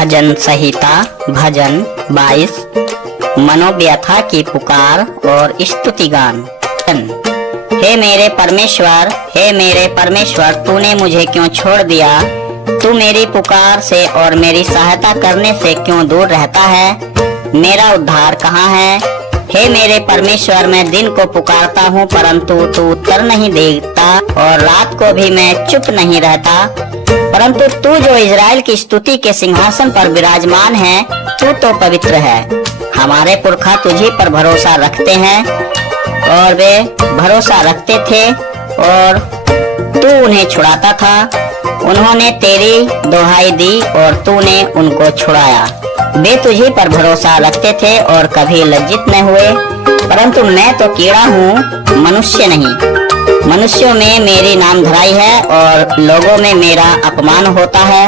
भजन संहिता भजन 22 मनोव्यथा की पुकार और स्तुति गान। हे मेरे परमेश्वर, तूने मुझे क्यों छोड़ दिया? तू मेरी पुकार से और मेरी सहायता करने से क्यों दूर रहता है? मेरा उद्धार कहाँ है? हे मेरे परमेश्वर, मैं दिन को पुकारता हूँ परंतु तू उत्तर नहीं देता, और रात को भी मैं चुप नहीं रहता। परंतु तू जो इज़राइल की स्तुति के सिंहासन पर विराजमान है, तू तो पवित्र है। हमारे पुरखा तुझी पर भरोसा रखते हैं और वे भरोसा रखते थे और तू उन्हें छुड़ाता था। उन्होंने तेरी दोहाई दी और तूने उनको छुड़ाया। वे तुझी पर भरोसा रखते थे और कभी लज्जित न हुए। परंतु मैं तो कीड़ा हूँ, मनुष्य नहीं। मनुष्यों में मेरी नामधराई है और लोगों में मेरा अपमान होता है।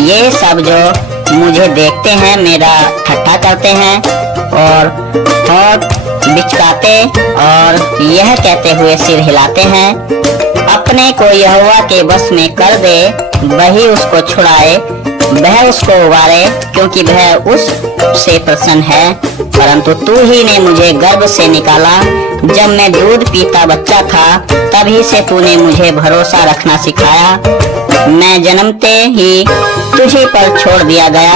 ये सब जो मुझे देखते हैं मेरा ठट्ठा करते हैं और होंठ बिचकाते और यह कहते हुए सिर हिलाते हैं, अपने को यहोवा के बस में कर दे, वही उसको छुड़ाए, वह उसको उबारे, क्योंकि वह उस से प्रसन्न है। परंतु तू ही ने मुझे गर्भ से निकाला, जब मैं दूध पीता बच्चा था तभी से तूने मुझे भरोसा रखना सिखाया। मैं जन्मते ही तुझी पर छोड़ दिया गया,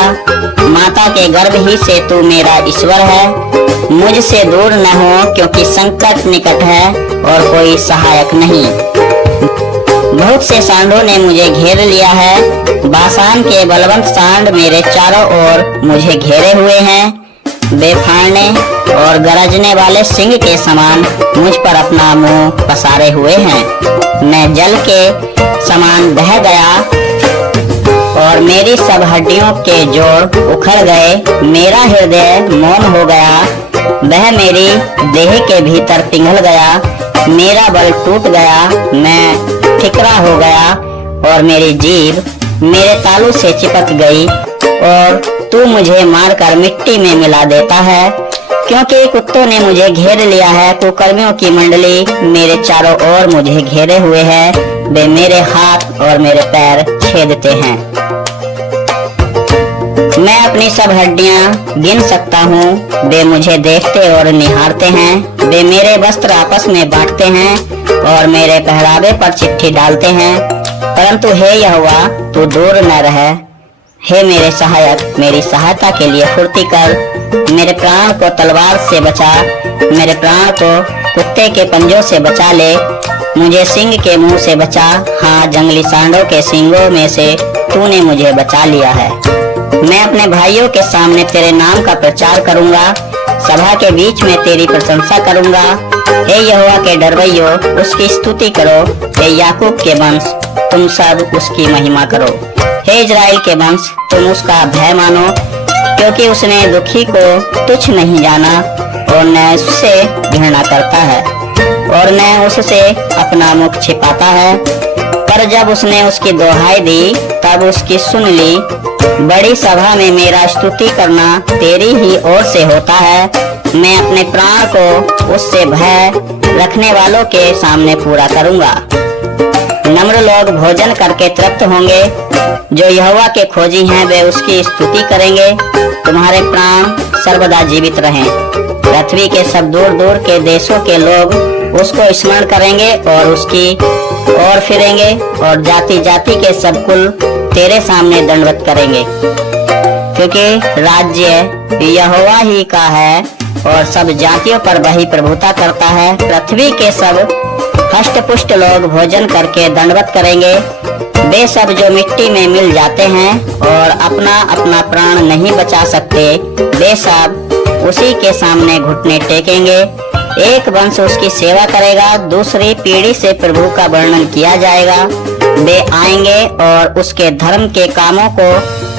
माता के गर्भ ही से तू मेरा ईश्वर है। मुझसे दूर न हो, क्योंकि संकट निकट है और कोई सहायक नहीं। बहुत से सांडों ने मुझे घेर लिया है, बासान के बलवंत सांड मेरे चारों ओर मुझे घेरे हुए हैं। वे फाड़ने और गरजने वाले सिंह के समान मुझ पर अपना मुंह पसारे हुए हैं। मैं जल के समान बह गया और मेरी सब हड्डियों के जोड़ उखड़ गए। मेरा हृदय मौन हो गया, वह मेरी देह के भीतर पिघल गया। मेरा बल टूट गया, मैं ठिकरा हो गया और मेरी जीभ मेरे तालू से चिपक गई। और तू मुझे मारकर मिट्टी में मिला देता है, क्योंकि कुत्तों ने मुझे घेर लिया है। कुकर्मियों की मंडली मेरे चारों ओर मुझे घेरे हुए है, वे मेरे हाथ और मेरे पैर छेदते हैं। मैं अपनी सब हड्डियां गिन सकता हूँ, वे मुझे देखते और निहारते हैं। वे मेरे वस्त्र आपस में बांटते हैं और मेरे पहरावे पर चिट्ठी डालते हैं। परंतु हे यहोवा, तू दूर न रह। हे मेरे सहायक, मेरी सहायता के लिए फुर्ती कर। मेरे प्राण को तलवार से बचा, मेरे प्राण को कुत्ते के पंजों से बचा ले। मुझे सिंह के मुंह से बचा, हाँ, जंगली सांडों के सींगों में से तूने मुझे बचा लिया है। मैं अपने भाइयों के सामने तेरे नाम का प्रचार करूंगा, सभा के बीच में तेरी प्रशंसा करूंगा। हे यहोवा के डरवैयो, उसकी स्तुति करो। हे याकूब के वंश, तुम सब उसकी महिमा करो। हे इज़राइल के वंश, तुम उसका भय मानो, क्योंकि उसने दुखी को तुच्छ नहीं जाना और न उससे घृणा करता है और न उससे अपना मुख छिपाता है। पर जब उसने उसकी दोहाई दी तब उसकी सुन ली। बड़ी सभा में मेरा स्तुति करना तेरी ही ओर से होता है। मैं अपने प्राण को उससे भय रखने वालों के सामने पूरा करूंगा। नम्र लोग भोजन करके तृप्त होंगे, जो यहोवा के खोजी हैं वे उसकी स्तुति करेंगे। तुम्हारे प्राण सर्वदा जीवित रहें। पृथ्वी के सब दूर दूर के देशों के लोग उसको स्मरण करेंगे और उसकी ओर फिरेंगे, और जाति जाति के सब कुल तेरे सामने दंडवत करेंगे, क्योंकि राज्य यहोवा ही का है और सब जातियों पर वही प्रभुता करता है। पृथ्वी के सब हष्ट पुष्ट लोग भोजन करके दंडवत करेंगे। वे सब जो मिट्टी में मिल जाते हैं और अपना अपना प्राण नहीं बचा सकते, वे सब उसी के सामने घुटने टेकेंगे। एक वंश उसकी सेवा करेगा, दूसरी पीढ़ी से प्रभु का वर्णन किया जाएगा। वे आएंगे और उसके धर्म के कामों को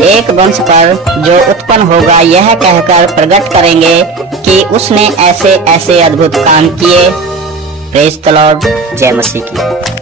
एक वंश पर जो उत्पन्न होगा यह कहकर प्रकट करेंगे कि उसने ऐसे ऐसे अद्भुत काम किए। Praise the Lord. जय मसीह की।